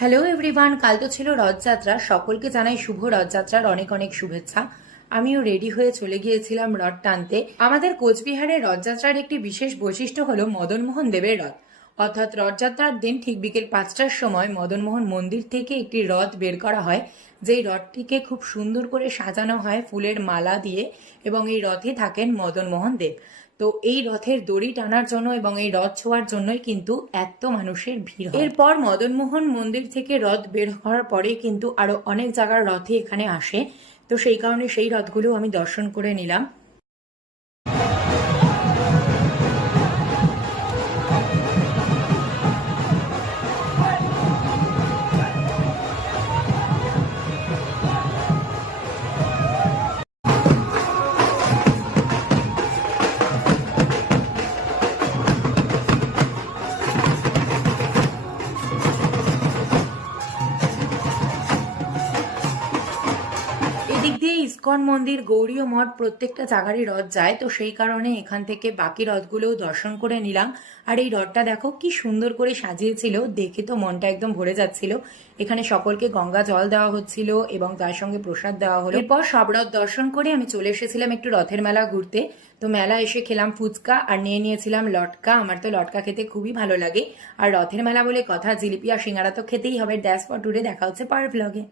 Hello everyone, কাল তো ছিল রথযাত্রা। সকলকে জানাই শুভ রথযাত্রার অনেক অনেক শুভেচ্ছা। আমিও রেডি হয়ে চলে গিয়েছিলাম রথ টানতে। আমাদের কোচবিহারের রথযাত্রার একটি বিশেষ বৈশিষ্ট্য হলো মদনমোহন দেবের রথ। অর্থাৎ রথযাত্রার দিন ঠিক বিকেল 5টার সময় মদনমোহন মন্দির থেকে একটি রথ বের করা হয়, যেই রথটিকে খুব সুন্দর করে সাজানো হয় ফুলের মালা দিয়ে, এবং এই রথে থাকেন মদনমোহন দেব। তো এই রথের দড়ি টানার জন্য এবং এই রথ ছোঁয়ার জন্যই কিন্তু এত মানুষের ভিড় হয়। এরপর মদনমোহন মন্দির থেকে রথ বের হওয়ার পরে কিন্তু আরো অনেক জায়গার রথই এখানে আসে। তো সেই কারণে সেই রথগুলো আমি দর্শন করে নিলাম। এদিক দিয়ে ইসকন মন্দির, গৌরীয় মঠ প্রত্যেকটা জায়গারই রথ যায়। তো সেই কারণে এখান থেকে বাকি রথগুলোও দর্শন করে নিলাম। আর এই রথটা দেখো কি সুন্দর করে সাজিয়েছিল, দেখে তো মনটা একদম ভরে যাচ্ছিল। এখানে সকলকে গঙ্গা জল দেওয়া হচ্ছিল এবং তার সঙ্গে প্রসাদ দেওয়া হলো। এরপর সব রথ দর্শন করে আমি চলে এসেছিলাম একটু রথের মেলা ঘুরতে। তো মেলা এসে খেলাম ফুচকা আর নিয়ে নিয়েছিলাম লটকা। আমার তো লটকা খেতে খুবই ভালো লাগে। আর রথের মেলা বলে কথা, জিলিপি আর সিঙ্গারা তো খেতেই হবে। ড্যাশ ফর টুডে, দেখা হচ্ছে পরের ব্লগে।